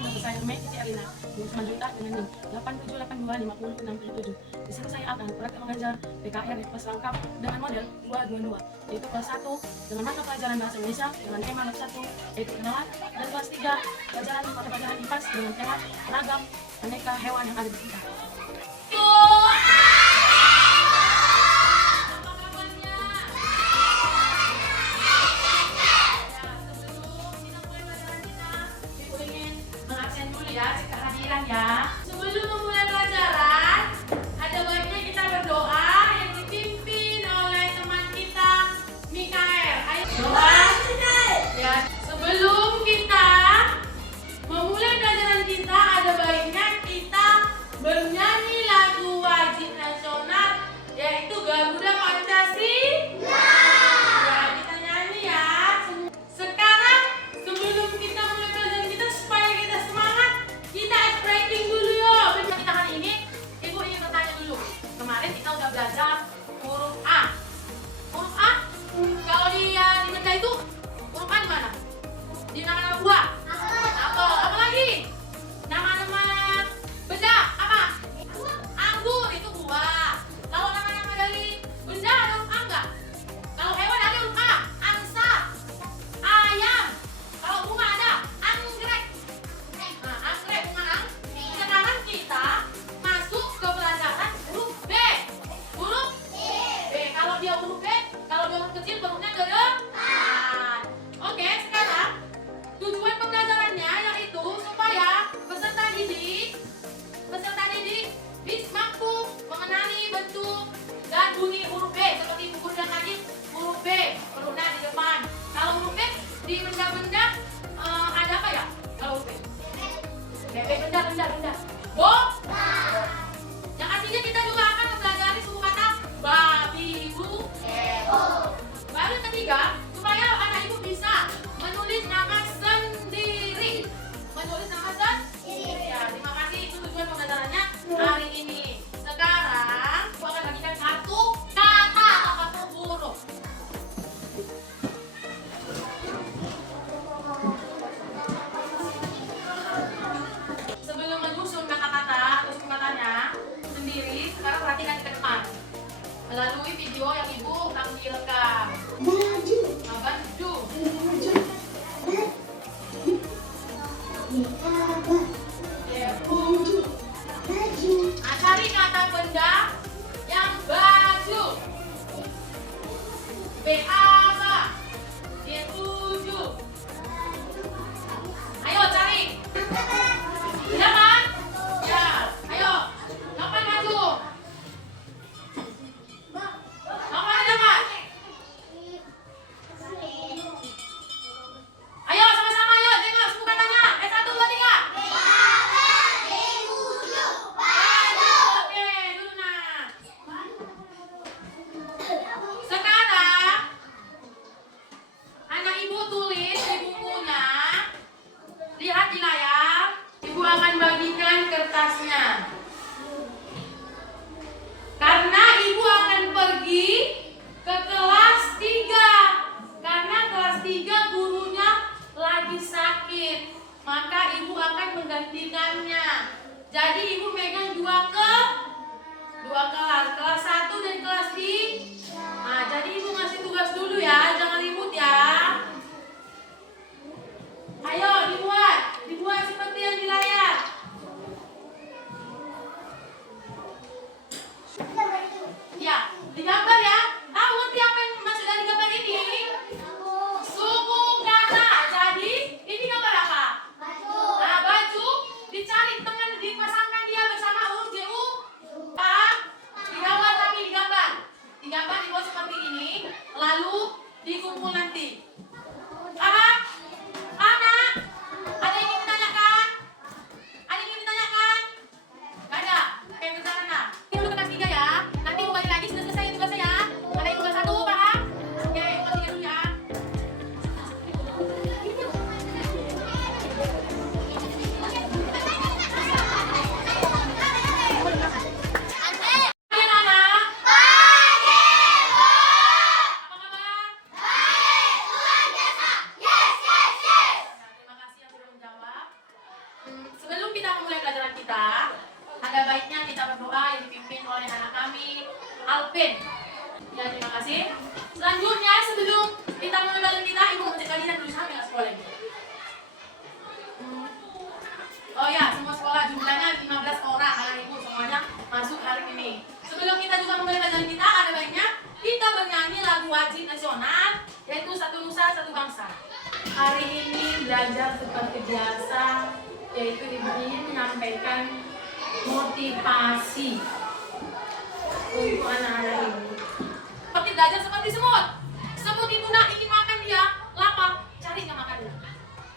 nama saya Meki Arina, 5 juta dengan NIM 87825067. Di sini saya akan praktek mengajar PKR kelas lengkap dengan model 222, yaitu kelas 1 dengan mata pelajaran bahasa Indonesia dengan tema lab 1 yaitu kenalan, dan kelas 3 pelajaran mata pelajaran IPAS dengan tema ragam aneka hewan yang ada di sekitar. Ya, kehadiran ya. Sebelum memulai pelajaran, ada baiknya kita berdoa yang dipimpin oleh teman kita, Mikael. Ayo doa. Ya, sebelum kita memulai pelajaran kita, ada baiknya kita bernyanyi lagu wajib nasional, yaitu Garuda Pancasila. Ya, kita nyanyi ya. Sekarang sebelum kita mulai pelajaran kita, supaya kita semangat, kita breaking dulu yuk. Pembicaraan ini, Ibu ingin bertanya dulu. Kemarin kita udah belajar huruf A. Huruf A, kalau di benda itu, huruf A di mana? Di nama-nama buah. Apel. Apa lagi? Nama-nama benda, apa? Anggur, itu buah. Kalau nama-nama dari benda ada huruf A enggak? Kalau hewan ada huruf A, angsa, ayam. Kalau bunga ada anggrek. Nah, anggrek, bunga anggrek. Sekarang kita masuk ke pelajaran huruf B. Huruf B. Kalau dia huruf B, kalau dia huruf kecil hurufnya ke depan. Oke, sekarang tujuan pembelajarannya yaitu supaya peserta didik mampu mengenali bentuk dan bunyi huruf B. Seperti Ibu Guru tadi, huruf B hurufnya di depan. Kalau huruf B di benda-benda ada apa ya? Kalau huruf B, benda. Bo. Yang artinya kita juga akan mempelajari suku kata babi, bu, baru yang ketiga, supaya anak ibu bisa menulis nama sendiri. Ya, terima kasih, itu tujuan pembelajarannya hari ini. Sekarang aku akan bagikan satu kata atau satu huruf. Sebelum menyusun kata-kata atau suku katanya sendiri, sekarang perhatikan ke depan melalui video yang ibu tampilkan. Nah, baju. Nah, cari kata benda yang baju. B-A-B. D-7. Ayo cari. Iya kan? Ya, ayo. Kapan maju? Kapan dapat? Ayo sama-sama yuk, tengok suku katanya. 1, 2, 3. Oke, dulu nah. Sekarang anak ibu tulis di bukunya. Lihat di layar. Ibu akan bagikan kertasnya. Karena ibu akan pergi ke kelas 3. Karena kelas 3 gurunya lagi sakit, maka ibu akan menggantikannya. Jadi ibu megang dua kelas, kelas 1 dan kelas 3. Nah, jadi ibu ngasih tugas dulu ya, jangan ribut ya. Ayo dibuat seperti yang di layar. Ya, digambar ya. Tahu ngerti apa yang masuk dari gambar ini? Suku kata. Jadi ini gambar apa? Nah, baju. Dicari teman, dipasangkan dia bersama huruf JU. Digambar, dibuat seperti ini. Lalu dikumpul nanti. sebelum kita memulai pelajaran kita, ada baiknya kita berdoa yang dipimpin oleh anak kami, Alvin. Ya, terima kasih. Selanjutnya, sebelum kita mulai pelajaran kita, Ibu mau cek lagi dan tulisan nggak sekolah ini. Oh ya, semua sekolah jumlahnya 15 orang. Anak Ibu semuanya masuk hari ini. Sebelum kita juga memulai pelajaran kita, ada baiknya kita bernyanyi lagu wajib nasional, yaitu Satu Nusa Satu Bangsa. Hari ini belajar seperti biasa, yaitu Ibu ingin menyampaikan motivasi untuk anak-anak Ibu. Seperti belajar seperti semut. Semut itu nak ingin makan, dia lapar, cari nggak makannya.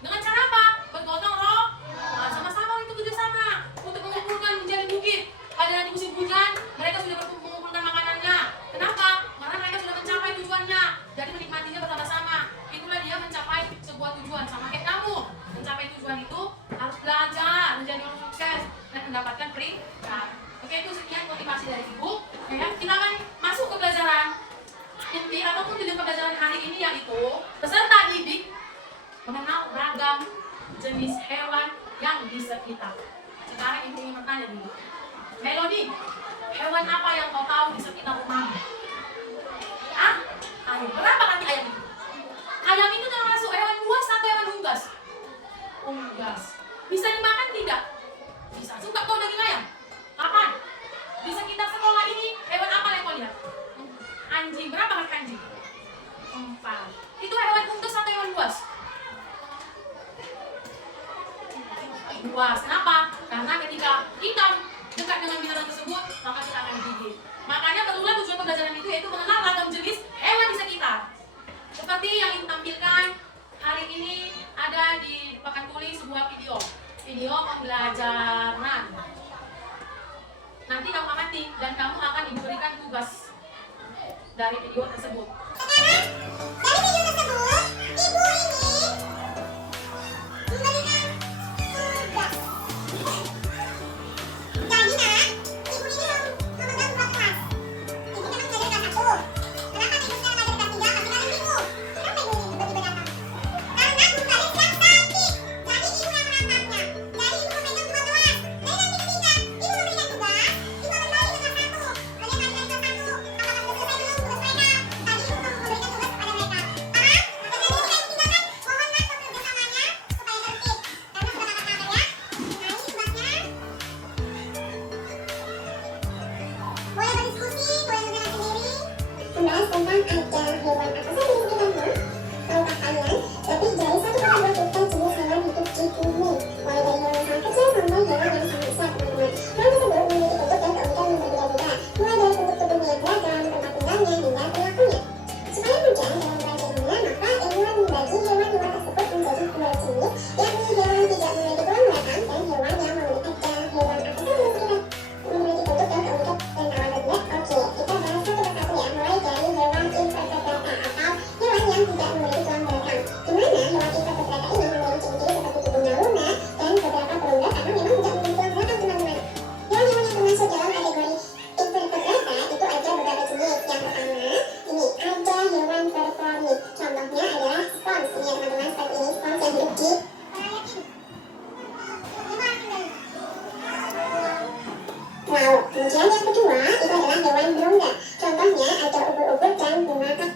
Dengan cara apa? Bergotong roh. Nah, sama-sama itu kerjasama untuk mengumpulkan menjadi bukit. Pada nanti musim hujan, mereka sudah mengumpulkan makanannya. Kenapa? Karena mereka sudah mencapai tujuannya. Jadi menikmatinya bersama-sama. Itulah dia mencapai sebuah tujuan. Sama kayak kamu. Mencapai tujuan itu harus belajar menjadi orang sukses dan mendapatkan peringkat. Oke, itu sekian motivasi dari Ibu. Ya, kita akan masuk ke pelajaran inti ataupun tujuan pembelajaran hari ini, yaitu peserta didik mengenal ragam jenis hewan yang di sekitar. Sekarang Ibu ingin bertanya dulu. Melody, hewan apa yang kau tahu di sekitar rumahmu? Ah, ayam. Berapa kaki ayam itu? Ayam itu termasuk hewan buas atau hewan unggas? Unggas. Bisa dimakan tidak? Bisa. Suka kau daging ayam? Kapan? Di sekitar sekolah ini hewan apa yang kau lihat? Anjing. Berapa kaki anjing? 4. Itu hewan unggas atau hewan buas? Buas. Kenapa? Karena ketika kita dekat dengan binatang tersebut, maka kita akan digigit. Makanya perlulah tujuan pembelajaran itu, yaitu mengenal ragam jenis hewan di sekitar. Seperti yang Ibu tampilkan hari ini, ada di papan tulis sebuah video pembelajaran. Nanti kamu amati dan kamu akan diberikan tugas dari video tersebut. Dari video tersebut, Ibu ini memberikan tugas. Jadi nak, Ibu ini memegang 4 kelas. Ibu kan mengajar kelas 1. Kenapa Ibu sekarang mengajar kelas 3? Tapi kalian bingung. Kenapa Ibu ini tiba-tiba datang? Karena guru kalian sedang sakit. Jadi Ibu yang menangkapnya. Jadi Ibu memegang 2 kelas. Dan yang ketiga, Ibu memberikan tugas. Ibu kembali ke kelas 1. Kalian balik ke kelas 1. Apakah sudah selesai belum tugas mereka? Tadi Ibu memberikan tugas kepada mereka. Paham? Pekerjaan ini sudah ditinggalkan. Mohon maaf kebersamannya supaya tertib. Karena sudah kakak kabar ya. Nah, ini tugasnya. Boleh berdiskusi, boleh mengenal sendiri. Membahas tentang ada hewan apa saja di sekitarnya. Tahukah kalian, lebih dari 1,2 juta jenis hewan hidup di bumi. Mulai dari hewan yang sangat kecil sampai hewan yang sangat besar, teman-teman. Hewan tersebut memiliki bentuk dan keunikan yang berbeda-beda. Mulai dari bentuk tubuhnya yang beragam, tempat tinggalnya, hingga perilakunya. Supaya mudah dalam belajarnya, maka ilmuwan membagi hewan-hewan tersebut menjadi 2 jenis, yakni hewan tidak memiliki tulang belakang dan hewan yang memiliki ada hewan apa saja di sekitar. Memiliki bentuk dan keunikan dan kawan berbeda. Oke, kita bahas satu persatu ya. Mulai dari hewan invertebrata atau hewan yang tidak memiliki tulang belakang. Dimana hewan invertebrata ini memiliki ciri-ciri seperti tubuhnya lunak dan beberapa berundak karena memang tidak memiliki tulang belakang, teman-teman. Hewan-hewan yang termasuk dalam kategori invertebrata itu ada beberapa jenis. Yang pertama, ini ada hewan vertebrate. Contohnya adalah spons. Ini ya teman-teman, seperti ini spons yang hidup di laut. Kemudian yang kedua itu adalah hewan berundak. Contohnya ada ubur-ubur dan bunga kak.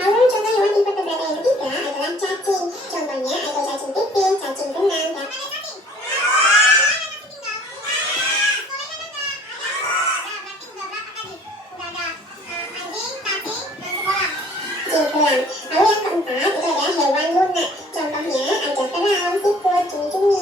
Lalu contoh hewan invertebrata yang ketiga adalah cacing. Contohnya ada cacing pipih, cacing benang, dan cingkrang. Lalu yang keempat itu adalah hewan lunak. Contohnya ada kerang, siput, cumi-cumi.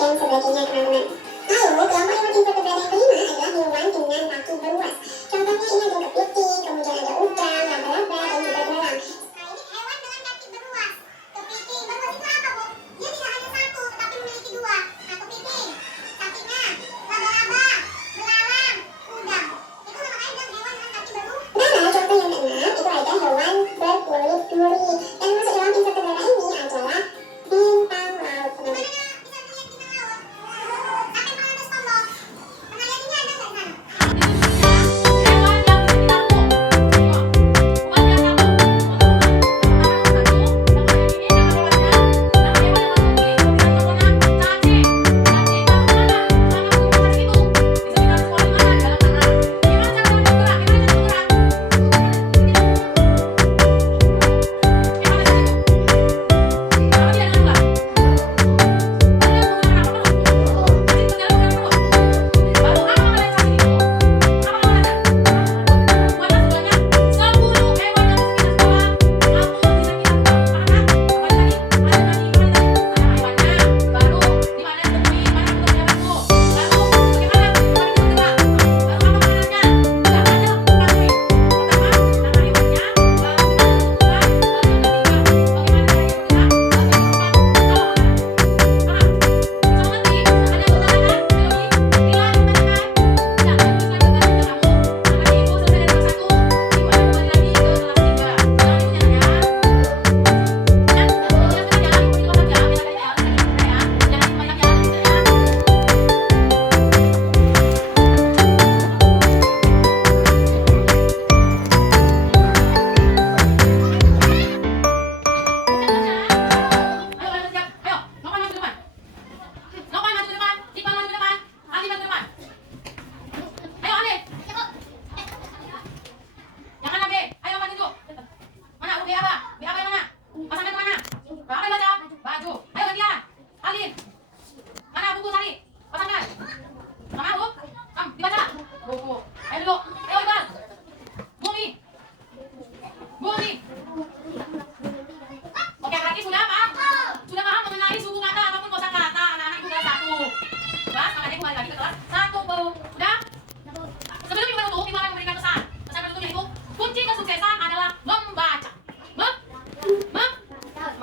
Dan sebagainya, teman-teman. Lalu kelompok hewan invertebrata yang kelima adalah hewan dengan kaki beruas. Contohnya ini ada kepiting, kemudian ada udang, laba-laba, dan juga belang. Nah, ini hewan dengan kaki beruas.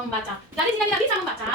membaca. Jadi jika tidak bisa membaca,